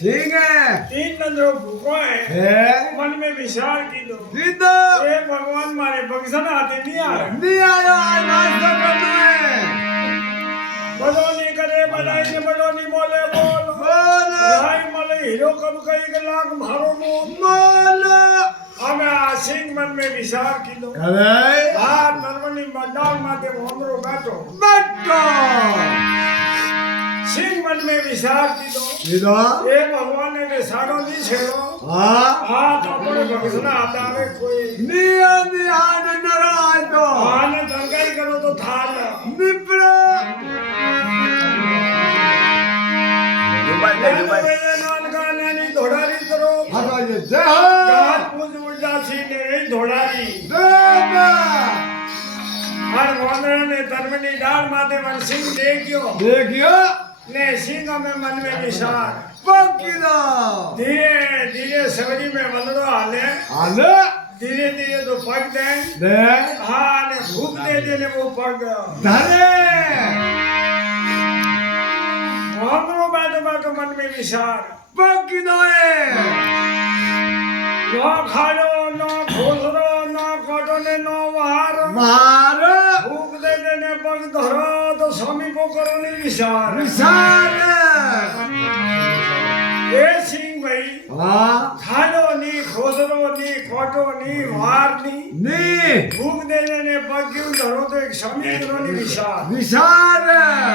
तीन नजरों भूखो है मन में विचार की दो भगवान मारे बक्सन आते नहीं आयो बड़ो नहीं करे बनाई ने बड़ो नहीं बोले बोल भाई मले हीरो कब कई लाख मारो बोल हमें सिंह मन में विचार की दो हां नरमनी मंडाल माते हमरो बैठो सिंह मन में विचार की दो ये भगवान ने सारो नहीं छेड़ो हां तो अपने भगवान आता है कोई नियम नाराज तो हां ने दंगाई करो तो थाल निपड़ो दुबई नान का नैनी धोड़ारी करो हां जय हो गात पूज उल्टा सी ने धोड़ारी हर वानर ने धर्मनी डाल माते मन सिंह देखियो ने सिंह में मन में विचार पकिलो धीरे धीरे सगड़ी में वलड़ो हाले धीरे धीरे तो पग दे हाँ ने भूख दे ने वो पग धरे हमरो बैठो मन में विचार पकिलो नो खाड़ो नो खोसरो नो कोटो ने नो वार भूख दे ने पग धरो तो स्वामी को करो ने विचार ये सिंह भाई खाड़ो नी खोसरो नी कोटो नी वार नी भूख दे ने पग क्यों धरो तो एक स्वामी करो ने विचार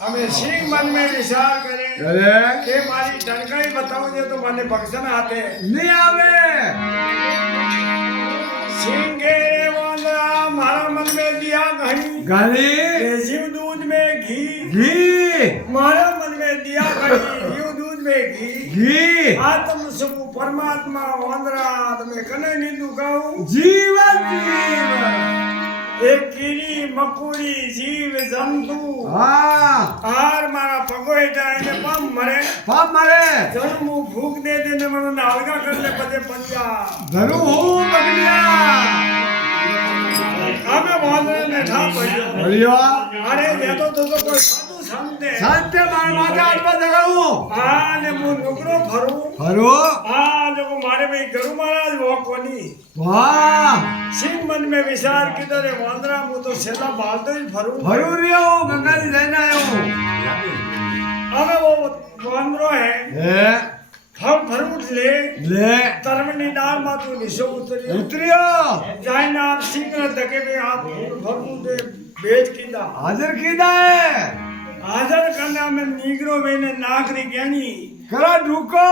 हमें सिंह मन में विचार करें कि मारी जानकारी बताऊं ये तो माने बक्सन आते नहीं आवे सिंह के वांदरा मारा मन में दिया घनी जीव दूध में घी मारा मन में दिया घनी जीव दूध में घी आत्म सुख परमात्मा वांदरा तुम्हें कने नींदू गाऊं जीवन एक कीड़ी मकुड़ी जीव जंतु आर मारा पगोइटा ने पम मरे जन्म भूख दे देने मनो नालगा कर ले पदे पंजा धरू हो बगलिया हमें वांदरे ने ठा पड़ियो अरे ये तो कोई साधु संत मार माथा आत्मा जगाऊ हां ने मु नुकरो फरू हां जो मारे में गरु महाराज वो कोनी वाह सिंह मन में विचार किधर है वांदरा मु तो सेला बालतो ही फरू रियो गंगा जी जाना आयो हमें वो वांदरो है फल फरूट ले तरमनी डाल मातू निशो उतरियो जाए ना आप सिंह दके में आप फरूट दे बेच कीदा हाजिर कीदा है हाजिर करना में नीगरो वेने नागरी ज्ञानी करा ढूको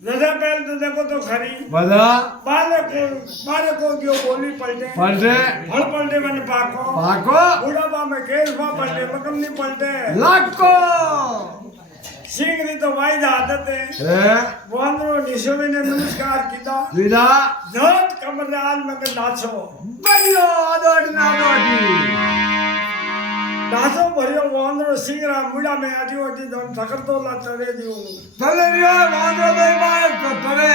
जरा पहले तो देखो तो खरी बदा बाले को जो बोली पलटे फल पलटे मैंने पाको बुढ़ापा में केस पा पलटे मकम नहीं पलटे लाको सिंह री तो वाई आदत है वांदरो निशोवे ने नमस्कार कीदा झट कमराल में नाचो बढ़ियो नाचो भरियो वांदरो सिंगरा मुड़ा में आजी ओटी दन ठकर तो ला चले दियो चले रियो वांदरो दे मार तो चले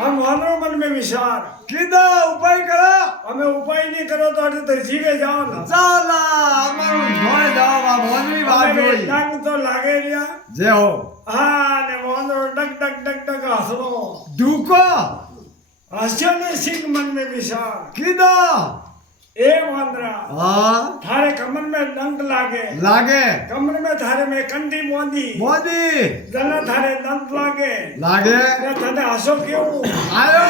हम वांदरो मन में विचार कीदा उपाय करो हमें उपाय नहीं करो तो अटे तो जीवे जाओ ना चला हमारो ढोए जाओ वांदरी बात होई डंग तो लागे रिया जे हो हां ने वांदरो डक हसरो दुको हस्यो ने सिंह मन में विचार कीदा ए वांदरा थारे कमर में डंक लागे कमर में थारे में कंडी मोदी जना थारे दंत लागे ने थारे हसो क्यों आयो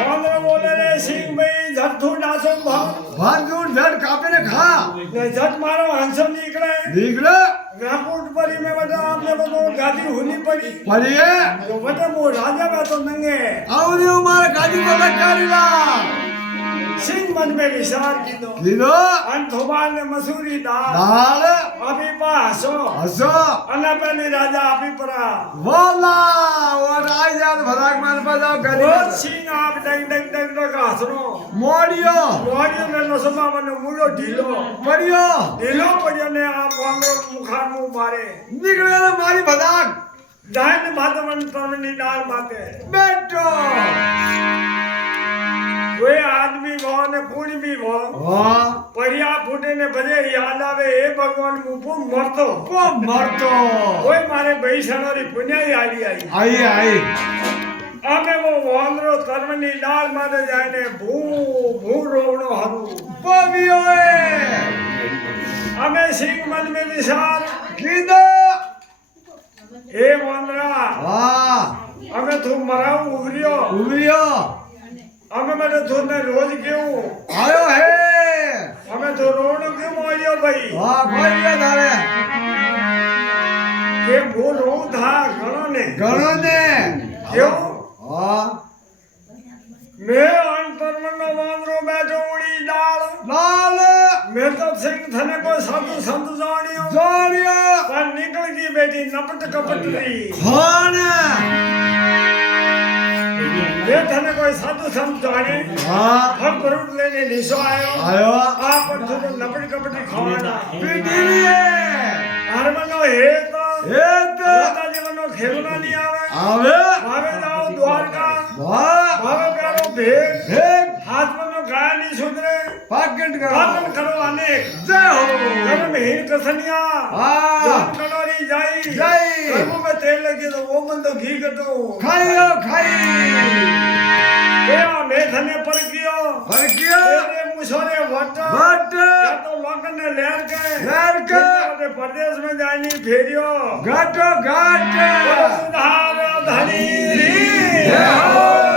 वांदरा बोले रे सिंह भाई झट थू डासो झट कापे ने खा ने झट मारो हंसो निकले राकोट परी में बता आपने बोलो गादी हुनी पड़ी है तो बता वो राजा में तो नंगे और ये हमारा गादी को लगा સિંહ મન में વિચાર કીધો અન થોબાલ ને મસૂરી દાળ આપી પા હસો અનપની રાજા આપી પરા વાલા ઓર આઈ જાત ભરાક માર બજાવ કરી સિંહ આપ ડંગ ડંગ ડંગ ડંગ હસરો મોડિયો ને નસમા મને મૂલો ઢીલો પડ્યો ને આ વાંગો મુખાનું મારે નીકળે મારી ભદાક જાયને માધવન તમની ડાળ માતે બેટો वे आदमी वो ने पूरी भी वो परिया फूटे ने बजे याद आवे ए भगवान मुपो मरतो कोई मारे भाई सनोरी पुण्याई आई आमे वो वांद्रो कर्मनी डाल मारे जाए ने भू रोवणो हरु पवियो आमे सिंह मन में विचार कीदो ए वांद्रा आमे तू मराऊ उगरियो અમે મને થોને રોજ કેવું આયો હે અમે તો રોણ કેમ આયો ભાઈ કોઈ ધારે કે હું રોઉં થા ગણો ને કેવું મેં અંતરમનો વાંદરો બેઠો ઉડી ડાળ મેં તો સિંહ થને કોઈ સાધુ સંત જાણ્યો પણ નીકળ ગઈ બેટી નપટ કપટરી ये थने कोई साधु संत जाने हम परुट लेने निशो आयो आ पर तो लपड़ कपड़ी खाना पीटी हरमनो हेत राजा जीवनो खेलना नहीं आवे भावे जाओ द्वारका भावे प्यारो भेग हाथ में गाय नहीं सुधरे पाकन करो अनेक जय हो कर्म हीन कसनिया जान कनोरी जाई कर्म में तेल लगे तो वो मन तो घी कटो खाई मैं थने पर कियो तेरे मुसोरे वट या तो लोगन ने लेर के प्रदेश में जानी फेरियो घाटो घाट सुधार धनी जय हो